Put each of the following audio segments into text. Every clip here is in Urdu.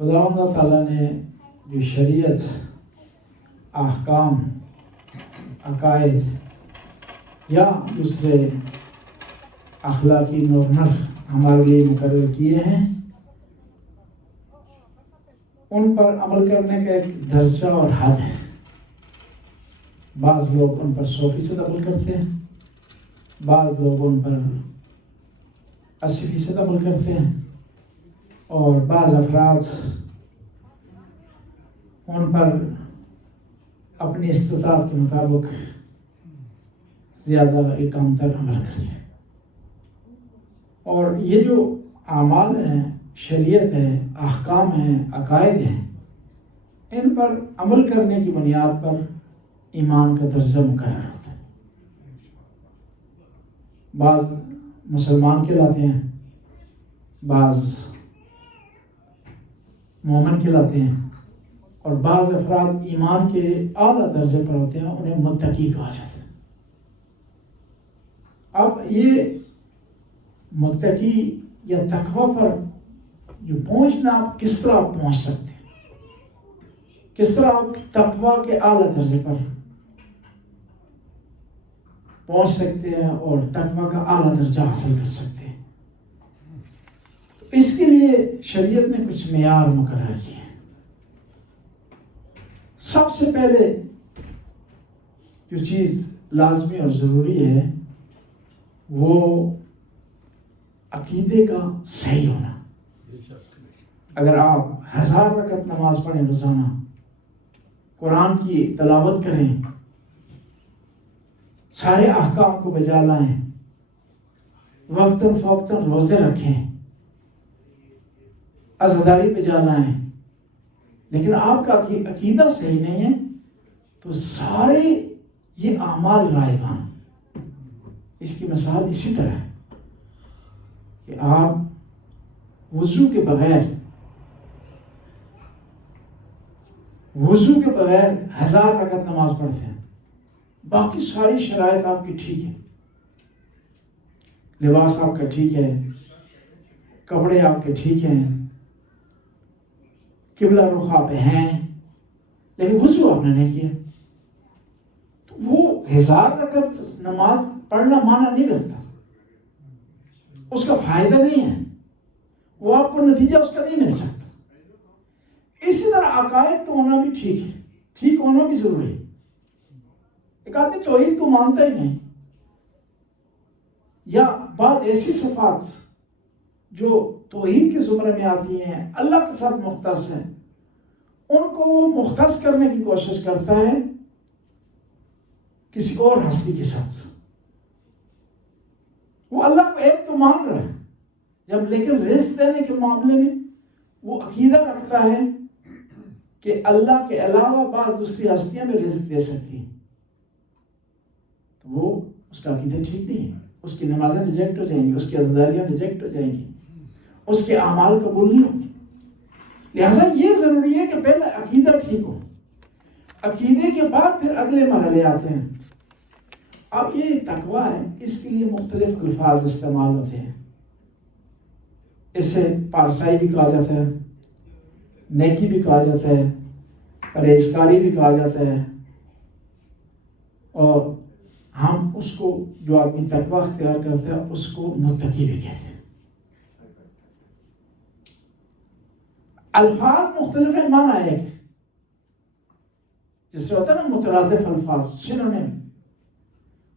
خداوند تعالیٰ نے جو شریعت، احکام، عقائد یا دوسرے اخلاقی نورمر ہمارے لیے مقرر کیے ہیں، ان پر عمل کرنے کا ایک درجہ اور حد ہے۔ بعض لوگ ان پر 100% عمل کرتے ہیں، بعض لوگ ان پر 80% عمل کرتے ہیں، اور بعض افراد ان پر اپنی استطاعت کے مطابق زیادہ ایک کم تر عمل کرتے ہیں۔ اور یہ جو اعمال ہیں، شریعت ہے، احکام ہیں، عقائد ہیں، ان پر عمل کرنے کی بنیاد پر ایمان کا درجہ مقرر ہوتا ہے۔ بعض مسلمان کہلاتے ہیں، بعض مومن کہلاتے ہیں، اور بعض افراد ایمان کے اعلیٰ درجے پر ہوتے ہیں، انہیں متقی کہا جاتا ہے۔ اب یہ متقی یا تقوی پر جو پہنچنا، آپ کس طرح پہنچ سکتے ہیں، کس طرح آپ تقوی کے اعلیٰ درجے پر پہنچ سکتے ہیں اور تقوی کا اعلیٰ درجہ حاصل کر سکتے ہیں۔ اس کے لیے شریعت نے کچھ معیار مقرر کیے ہیں۔ سب سے پہلے جو چیز لازمی اور ضروری ہے وہ عقیدے کا صحیح ہونا۔ اگر آپ 1000 رکعت نماز پڑھیں روزانہ، قرآن کی تلاوت کریں، سارے احکام کو بجا لائیں، وقتاً فوقتاً روزے رکھیں، عزاداری بجا لائیں، لیکن آپ کا عقیدہ صحیح نہیں ہے، تو سارے یہ اعمال رائگاں۔ اس کی مثال اسی طرح ہے کہ آپ وضو کے بغیر 1000 رکعت نماز پڑھتے ہیں، باقی ساری شرائط آپ کی ٹھیک ہے، لباس آپ کا ٹھیک ہے، کپڑے آپ کے ٹھیک ہیں، قبلہ رخ آپ ہیں، لیکن وضو آپ نے نہیں کیا، تو وہ 1000 رکعت نماز پڑھنا معنی نہیں رکھتا، اس کا فائدہ نہیں ہے، وہ آپ کو نتیجہ اس کا نہیں مل سکتا۔ اسی طرح عقائد کا ہونا بھی ٹھیک ہے، ٹھیک ہونا بھی ضروری ہے۔ ایک آدمی توحید کو مانتا ہی نہیں، یا بعض ایسی صفات جو توحید کے زمرے میں آتی ہیں، اللہ کے ساتھ مختص ہیں، ان کو وہ مختص کرنے کی کوشش کرتا ہے کسی اور ہستی کے ساتھ۔ وہ اللہ کو ایک تو مان رہا ہے جب، لیکن رزق دینے کے معاملے میں وہ عقیدہ رکھتا ہے کہ اللہ کے علاوہ بعض دوسری ہستیاں میں رزق دے سکتی ہیں، تو وہ اس کا عقیدہ ٹھیک نہیں ہے، اس کی نمازیں ریجیکٹ ہو جائیں گی، اس کی عزاداریاں ریجیکٹ ہو جائیں گی، اس کے اعمال قبول نہیں ہوں گے۔ لہٰذا یہ ضروری ہے کہ پہلے عقیدہ ٹھیک ہو، عقیدے کے بعد پھر اگلے مرحلے آتے ہیں۔ اب یہ تقویٰ ہے، اس کے لیے مختلف الفاظ استعمال ہوتے ہیں۔ اسے پارسائی بھی کہا جاتا ہے، نیکی بھی کہا جاتا ہے، پرہیزکاری بھی کہا جاتا ہے، اور ہم اس کو جو آدمی تقویٰ اختیار کرتا ہے اس کو متقی بھی کہتے ہیں۔ الفاظ مختلف ہیں، معنی ایک ہے، جس سے ہوتا ہے نا مترادف الفاظ، سینونیم،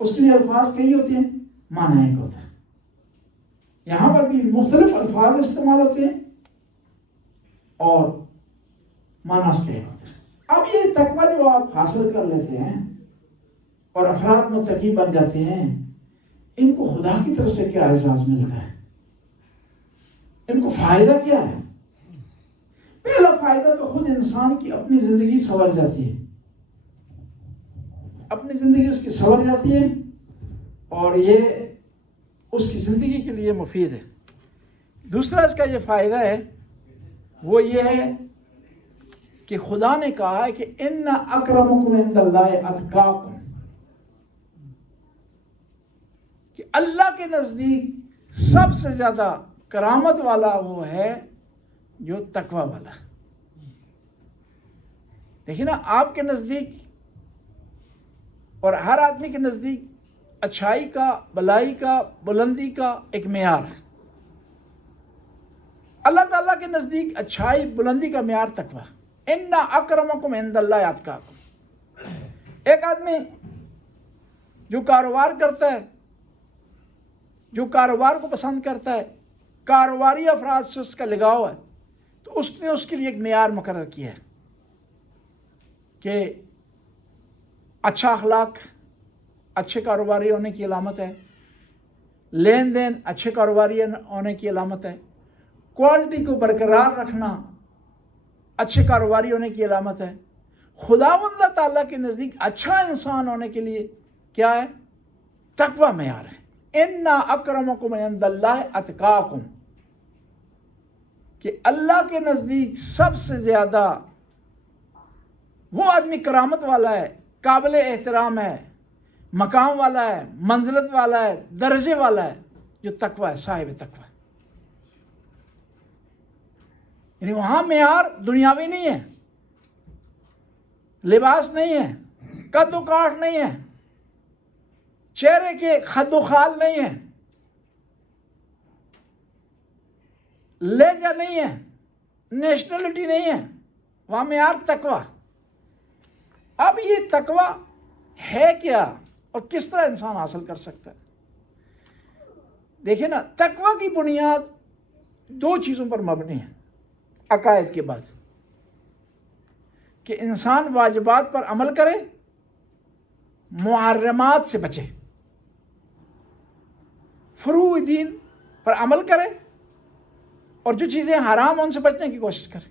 اس کے لیے الفاظ کئی ہوتے ہیں، معنی ایک ہوتا ہے۔ یہاں پر بھی مختلف الفاظ استعمال ہوتے ہیں اور معنی اس کے ایک ہوتا ہے۔ اب یہ تقویٰ جو آپ حاصل کر لیتے ہیں اور افراد متقی بن جاتے ہیں، ان کو خدا کی طرف سے کیا اعزاز ملتا ہے، ان کو فائدہ کیا ہے؟ پہلا فائدہ تو خود انسان کی اپنی زندگی سنور جاتی ہے، اپنی زندگی اس کی سنور جاتی ہے، اور یہ اس کی زندگی کے لیے مفید ہے۔ دوسرا اس کا یہ فائدہ ہے وہ یہ ہے کہ خدا نے کہا ہے کہ ان اکرمکم عند اللہ اتقاکم، کہ اللہ کے نزدیک سب سے زیادہ کرامت والا وہ ہے جو تقوی والا. دیکھیے نا، آپ کے نزدیک اور ہر آدمی کے نزدیک اچھائی کا، بلائی کا، بلندی کا ایک معیار ہے. اللہ تعالیٰ کے نزدیک اچھائی، بلندی کا معیار تقوی. ان اکرمکم عند اللہ اتقاکم. ایک آدمی جو کاروبار کرتا ہے، جو کاروبار کو پسند کرتا ہے، کاروباری افراد سے اس کا لگاؤ ہے، تو اس نے اس کے لیے ایک معیار مقرر کیا ہے کہ اچھا اخلاق اچھے کاروباری ہونے کی علامت ہے، لین دین اچھے کاروباری ہونے کی علامت ہے، کوالٹی کو برقرار رکھنا اچھے کاروباری ہونے کی علامت ہے. خداوند تعالیٰ کے نزدیک اچھا انسان ہونے کے لیے کیا ہے؟ تقوی معیار ہے. ان اکرمکم عند اللہ اتقاکم، کہ اللہ کے نزدیک سب سے زیادہ وہ آدمی کرامت والا ہے، قابل احترام ہے، مقام والا ہے، منزلت والا ہے، درجے والا ہے، جو تقوی ہے، صاحب تقوی. یعنی وہاں معیار دنیاوی نہیں ہے، لباس نہیں ہے، قد و کاٹ نہیں ہے، چہرے کے خد و خال نہیں ہے، لہجہ نہیں ہے، نیشنلٹی نہیں ہے. وہاں معیار تقوی. اب یہ تقوی ہے کیا اور کس طرح انسان حاصل کر سکتا ہے؟ دیکھیں نا، تقوی کی بنیاد دو چیزوں پر مبنی ہے عقائد کے بعد، کہ انسان واجبات پر عمل کرے، محرمات سے بچے، فروع دین پر عمل کرے، اور جو چیزیں حرام ہیں ان سے بچنے کی کوشش کرے.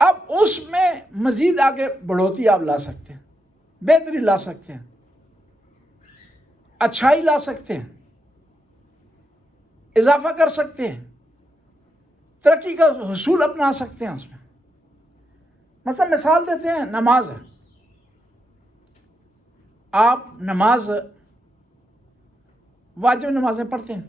اب اس میں مزید آگے بڑھوتی آپ لا سکتے ہیں، بہتری لا سکتے ہیں، اچھائی لا سکتے ہیں، اضافہ کر سکتے ہیں، ترقی کا حصول اپنا سکتے ہیں اس میں. مثلا مثال دیتے ہیں، نماز ہے. آپ نماز واجب نمازیں پڑھتے ہیں.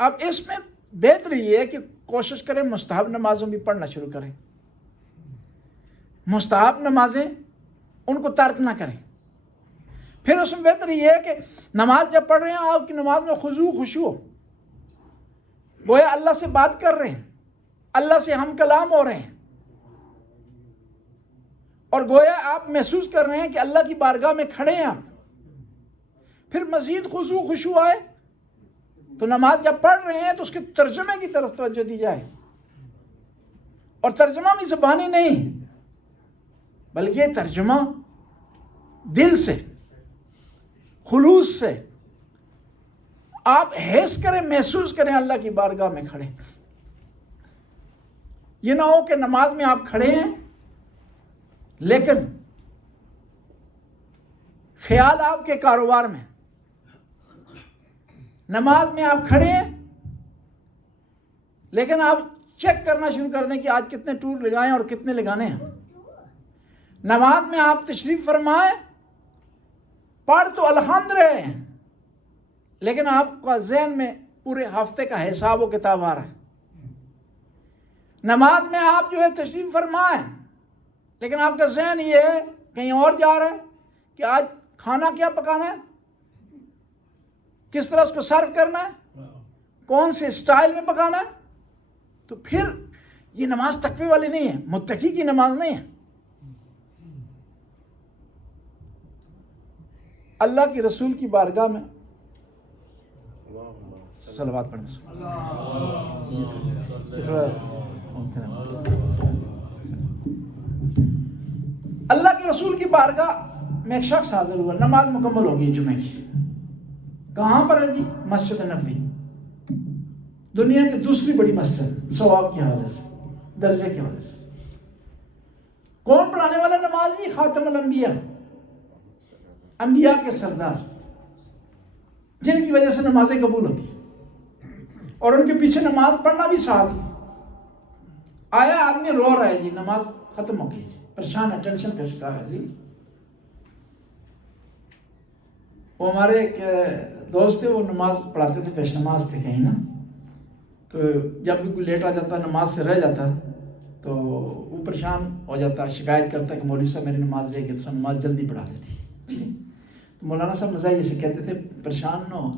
اب اس میں بہتری یہ ہے کہ کوشش کریں مستحب نمازوں بھی پڑھنا شروع کریں. مستحب نمازیں ان کو ترک نہ کریں. پھر اس میں بہتر یہ ہے کہ نماز جب پڑھ رہے ہیں آپ کی نماز میں خضوع خشوع ہو، گویا اللہ سے بات کر رہے ہیں، اللہ سے ہم کلام ہو رہے ہیں، اور گویا آپ محسوس کر رہے ہیں کہ اللہ کی بارگاہ میں کھڑے ہیں آپ. پھر مزید خضوع خشوع آئے تو نماز جب پڑھ رہے ہیں تو اس کے ترجمے کی طرف توجہ دی جائے، اور ترجمہ بھی زبانی نہیں بلکہ ترجمہ دل سے، خلوص سے. آپ حس کریں، محسوس کریں اللہ کی بارگاہ میں کھڑے. یہ نہ ہو کہ نماز میں آپ کھڑے ہیں لیکن خیال آپ کے کاروبار میں، نماز میں آپ کھڑے ہیں لیکن آپ چیک کرنا شروع کر دیں کہ آج کتنے ٹور لگائیں اور کتنے لگانے ہیں. نماز میں آپ تشریف فرمائیں، پڑھ تو الحمد رہے ہیں لیکن آپ کا ذہن میں پورے ہفتے کا حساب و کتاب آ رہا ہے. نماز میں آپ جو ہے تشریف فرمائیں لیکن آپ کا ذہن یہ ہے کہیں اور جا رہا ہے کہ آج کھانا کیا پکانا ہے، کس طرح اس کو سرو کرنا ہے، کون سے اسٹائل میں پکانا ہے. تو پھر یہ نماز تقوی والی نہیں ہے، متقی کی نماز نہیں ہے. اللہ کی رسول کی بارگاہ میں صلوات پڑھنا. اللہ کے رسول کی بارگاہ میں ایک شخص حاضر ہوا، نماز مکمل ہو گئی جمعہ کی. کہاں پر ہے جی؟ مسجد نبوی، دنیا کی دوسری بڑی مسجد، ثواب کے حوالے سے، درجے کے حوالے سے. کون پڑھانے والا نماز؟ جی خاتم الانبیاء، انبیاء کے سردار، جن کی وجہ سے نمازیں قبول ہوتی اور ان کے پیچھے نماز پڑھنا بھی ساتھ. آیا آدمی رو رہا ہے جی، نماز ختم ہو گئی جی، پریشان ہے، ٹینشن کا شکار ہے جی. وہ ہمارے ایک دوست تھے، وہ نماز پڑھاتے تھے، پیش نماز تھے کہیں نا. تو تو جب بھی کوئی لیٹ آ جاتا نماز سے رہ جاتا تو وہ پریشان ہو جاتا، شکایت کرتا کہ مولوی صاحب میری نماز رہ گئی، تو نماز جلدی پڑھا دیتی. تو مولانا صاحب مزاح سے کہتے تھے پریشان نہ ہو،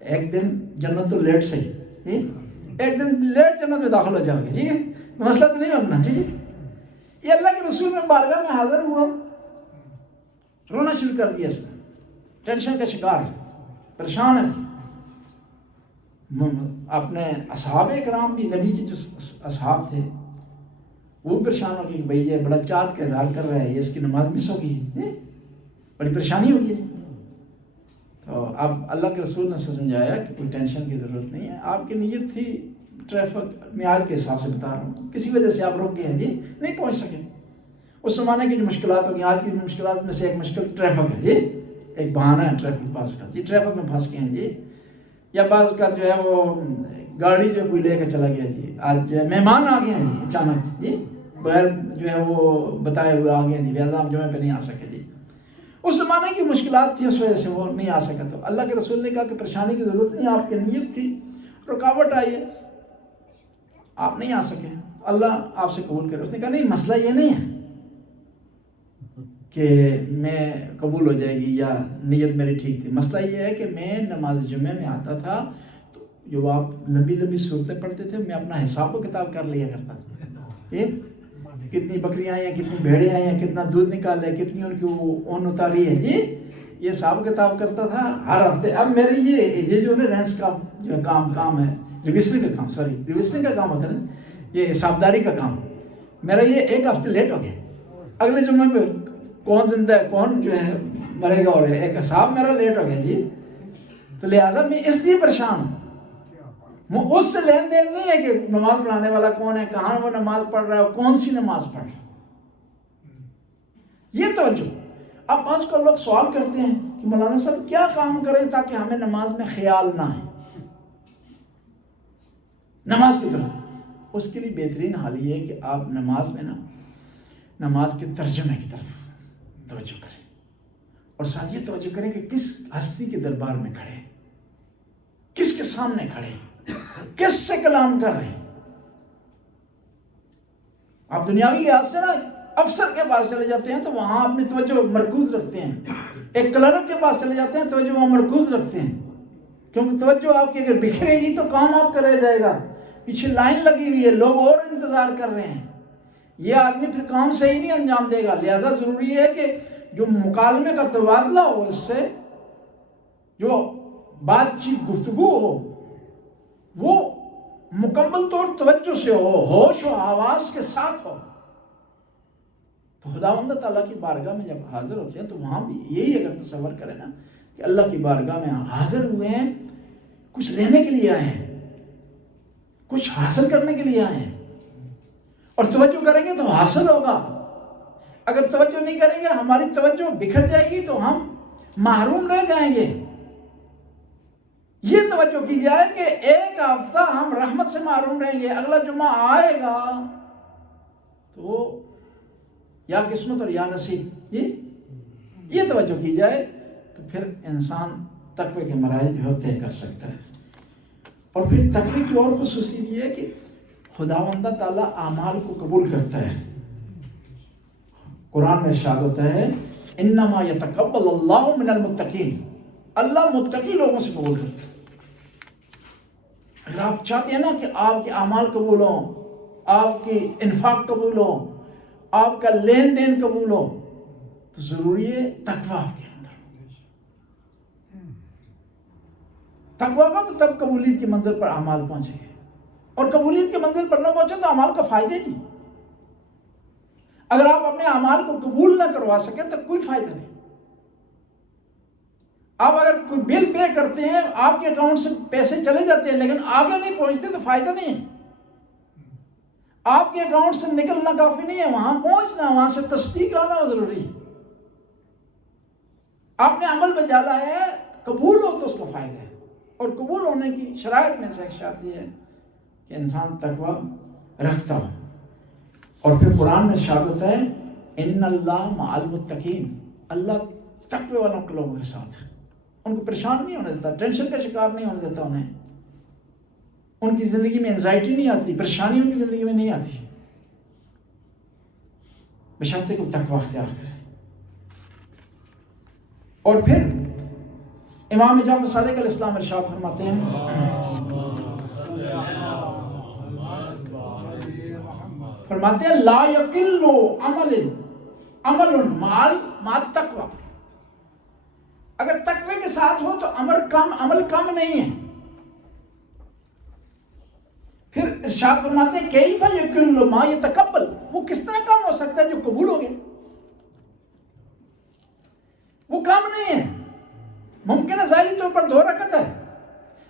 ایک دن جنت تو لیٹ صحیح، ایک دن لیٹ جنت میں داخل ہو جاؤ گے، ٹھیک ہے، مسئلہ تو نہیں بننا، ٹھیک ہے. یہ اللہ کے رسول میں بارگاہ میں حاضر ہوا، رونا شروع کر دیا، اس نے ٹینشن کا شکار ہے، پریشان ہے. اپنے اصحاب کرام بھی، نبی کے جو اصحاب تھے وہ پریشان ہو گئے کہ بھئی یہ بڑا چاہت کا اظہار کر رہا ہے، یہ اس کی نماز مس ہو گئی، بڑی پریشانی ہوگی. تو اب اللہ کے رسول نے سمجھایا کہ کوئی ٹینشن کی ضرورت نہیں ہے، آپ کی نیت تھی ٹریفک میعاد کے حساب سے بتا رہا ہوں، کسی وجہ سے آپ رک گئے ہیں جی، نہیں پہنچ سکے. اس زمانے کی جو مشکلات ہوگی، آج کی مشکلات میں سے ایک مشکل ٹریفک ہے جی، ایک بہانہ ہے ٹریفک پاس کا جی، ٹریفک میں پھنس گئے ہیں جی، یا بعض کا جو ہے وہ گاڑی جو کوئی لے کے چلا گیا جی، آج مہمان آ گئے ہیں جی اچانک جی، بغیر جو ہے وہ بتائے ہوئے آ گئے ہیں جی، لہٰذا آپ جمعہ پہ نہیں آ سکے جی. اس زمانے کی مشکلات تھی، اس وجہ سے وہ نہیں آ سکا. تو اللہ کے رسول نے کہا کہ پریشانی کی ضرورت نہیں، آپ کی نیت تھی، رکاوٹ آئی ہے، آپ نہیں آ سکے، اللہ آپ سے قبول کرے. اس نے کہا نہیں، مسئلہ یہ نہیں ہے کہ میں قبول ہو جائے گی یا نیت میری ٹھیک تھی، مسئلہ یہ ہے کہ میں نماز جمعہ میں آتا تھا تو جو آپ لمبی لمبی صورتیں پڑھتے تھے، میں اپنا حساب و کتاب کر لیا کرتا تھا، کتنی بکریاں آئی ہیں، کتنی بھیڑیں آئی ہیں، کتنا دودھ نکالا ہے، کتنی ان کی اون اتاری ہے جی، یہ حساب کتاب کرتا تھا ہر ہفتے. اب میری یہ جو ہے رینس کا جو کام ہے، ریویسنگ کا کام، ریویسنگ کا کام ہوتا ہے نا، یہ حسابداری کا کام، میرا یہ ایک ہفتے لیٹ ہو گیا. اگلے جمعے پہ کون زندہ ہے، کون جو ہے مرے گا، اور ایک حساب میرا لیٹ ہو گیا جی. تو لہٰذا میں اس لیے پریشان ہوں. اس سے لین دین نہیں ہے کہ نماز پڑھانے والا کون ہے، کہاں وہ نماز پڑھ رہا ہے، کون سی نماز پڑھ رہا ہے، یہ توجہ. اب بعض کو لوگ سوال کرتے ہیں کہ مولانا صاحب کیا کام کریں تاکہ ہمیں نماز میں خیال نہ آئے نماز کی طرف. اس کے لیے بہترین حال یہ ہے کہ آپ نماز میں نماز کے ترجمے کی طرف توجہ کریں، اور ساتھ یہ توجہ کریں کہ کس ہستی کے دربار میں کھڑے ہیں، کس کے سامنے کھڑے ہیں، کس سے کلام کر رہے ہیں. آپ دنیاوی لحاظ سے افسر کے پاس چلے جاتے ہیں تو وہاں اپنی توجہ مرکوز رکھتے ہیں، ایک کلرک کے پاس چلے جاتے ہیں توجہ وہاں مرکوز رکھتے ہیں، کیونکہ توجہ آپ کی اگر بکھرے گی تو کام آپ کا رہ جائے گا. پیچھے لائن لگی ہوئی ہے، لوگ اور انتظار کر رہے ہیں، یہ آدمی پھر کام صحیح نہیں انجام دے گا. لہذا ضروری ہے کہ جو مکالمے کا تبادلہ ہو، اس سے جو بات چیت گفتگو ہو وہ مکمل طور توجہ سے ہو، ہوش و آواز کے ساتھ ہو. تو خداوند تعالیٰ کی بارگاہ میں جب حاضر ہوتے ہیں تو وہاں بھی یہی اگر تصور کریں نا کہ اللہ کی بارگاہ میں حاضر ہوئے ہیں، کچھ لینے کے لیے آئے ہیں، کچھ حاصل کرنے کے لیے آئے ہیں، اور توجہ کریں گے تو حاصل ہوگا. اگر توجہ نہیں کریں گے، ہماری توجہ بکھر جائے گی تو ہم محروم رہ جائیں گے. یہ توجہ کی جائے کہ ایک ہفتہ ہم رحمت سے محروم رہیں گے، اگلا جمعہ آئے گا تو یا قسمت اور یا نصیب، یہ توجہ کی جائے تو پھر انسان تقوی کے مراحل جو طے کر سکتا ہے. اور پھر تقوی کی اور خصوصیت یہ ہے کہ خداوند تعالیٰ اعمال کو قبول کرتا ہے. قرآن میں ارشاد ہوتا ہے انما یتقبل اللہ من المتقین، اللہ متقی لوگوں سے قبول کرتا ہے. اگر آپ چاہتے ہیں نا کہ آپ کے اعمال قبول ہوں، آپ کی انفاق قبول ہو، آپ کا لین دین قبول ہو، تو ضروری ہے تقویٰ آپ کے اندر. تقویٰ کا تو تب قبولیت کی منزل پر اعمال پہنچے گے، اور قبولیت کے منزل پر نہ پہنچے تو اعمال کا فائدہ نہیں. اگر آپ اپنے اعمال کو قبول نہ کروا سکیں تو کوئی فائدہ نہیں. آپ اگر کوئی بل پے کرتے ہیں، آپ کے اکاؤنٹ سے پیسے چلے جاتے ہیں لیکن آگے نہیں پہنچتے تو فائدہ نہیں ہے. آپ کے اکاؤنٹ سے نکلنا کافی نہیں ہے، وہاں پہنچنا، وہاں سے تصدیق آنا ضروری ہے. آپ نے عمل میں ڈالا ہے، قبول ہو تو اس کا فائدہ ہے. اور قبول ہونے کی شرائط میں سے ایک شرط یہ ہے کہ انسان تقویٰ رکھتا ہو. اور پھر قرآن میں ارشاد ہوتا ہے ان اللہ مع المتقین، اللہ تقوی والوں کے لوگوں کے ساتھ، ان کو پریشان نہیں ہونے دیتا، ٹینشن کا شکار نہیں ہونے دیتا انہیں. ان کی زندگی میں انزائٹی نہیں آتی، پریشانی ان کی زندگی میں نہیں آتی، بشرطے کو تقوی اختیار کرے۔ اور پھر امام جعفر صادق علیہ السلام ارشاد فرماتے ہیں لا یقل عمل مع التقوی، اگر تقوی کے ساتھ ہو تو عمل کم نہیں ہے۔ پھر ارشاد فرماتے ہیں کیف یقل ما یتقبل، وہ کس طرح کم ہو سکتا ہے جو قبول ہو گیا؟ وہ کم نہیں ہے، ممکن ہے ظاہری طور پر 2 رکعت ہے،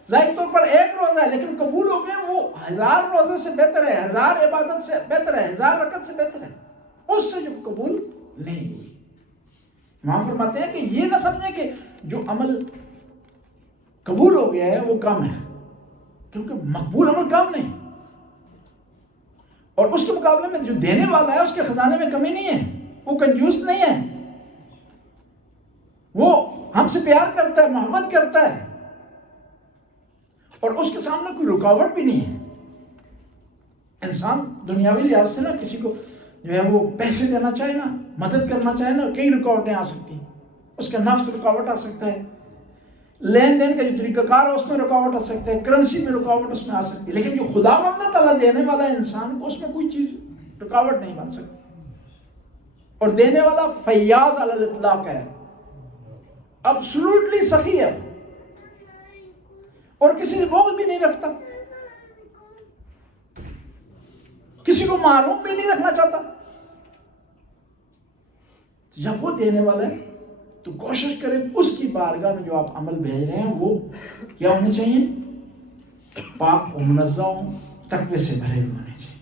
ظاہری طور پر 1 روزہ ہے، لیکن قبول ہو گئے وہ 1000 روزے سے بہتر ہے، 1000 عبادت سے بہتر ہے، 1000 رکعت سے بہتر ہے اس سے جو قبول نہیں ہوئی۔ امام فرماتے ہیں کہ یہ نہ سمجھیں کہ جو عمل قبول ہو گیا ہے وہ کم ہے، کیونکہ مقبول عمل کم نہیں، اور اس کے مقابلے میں جو دینے والا ہے اس کے خزانے میں کمی نہیں ہے، وہ کنجوس نہیں ہے، وہ ہم سے پیار کرتا ہے، محبت کرتا ہے، اور اس کے سامنے کوئی رکاوٹ بھی نہیں ہے۔ انسان دنیاوی لحاظ سے نا کسی کو جو ہے وہ پیسے دینا چاہے نا، مدد کرنا چاہے نا، کئی رکاوٹیں آ سکتی ہیں، اس کا نفس رکاوٹ آ سکتا ہے، لین دین کا جو طریقہ کار ہے اس میں رکاوٹ آ سکتا ہے، کرنسی میں رکاوٹ اس میں آ سکتی ہے، لیکن جو خدا بندہ تعالیٰ دینے والا ہے انسان کو، اس میں کوئی چیز رکاوٹ نہیں بن سکتی، اور دینے والا فیاض علی الاطلاق ہے، ابسولوٹلی سخی ہے، اور کسی سے بغض بھی نہیں رکھتا، کسی کو محروم بھی نہیں رکھنا چاہتا۔ جب وہ دینے والا ہے تو کوشش کریں اس کی بارگاہ میں جو آپ عمل بھیج رہے ہیں وہ کیا ہونے چاہیے؟ پاک و منظم، تقوی سے بھرے ہوئے ہونے چاہیے۔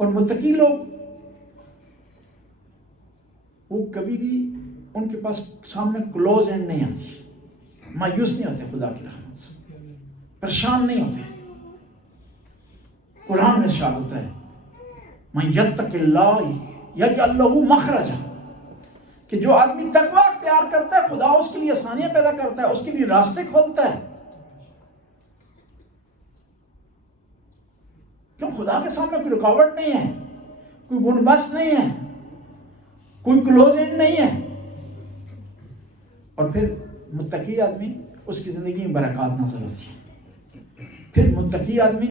اور متقی لوگ وہ کبھی بھی ان کے پاس سامنے کلوز اینڈ نہیں آتی، مایوس نہیں ہوتے خدا کی رحمت سے، پریشان نہیں ہوتے۔ قرآن میں ارشاد ہوتا ہے من یتق اللہ یجعل لہ مخرجا، کہ جو آدمی تقوی اختیار کرتا ہے خدا اس کے لیے آسانیاں پیدا کرتا ہے، اس کے لیے راستے کھولتا ہے، کیوں؟ خدا کے سامنے کوئی رکاوٹ نہیں ہے، کوئی بنبست نہیں ہے، کوئی کلوز اینڈ نہیں ہے۔ اور پھر متقی آدمی اس کی زندگی میں برکات نظر ہوتی ہے۔ پھر متقی آدمی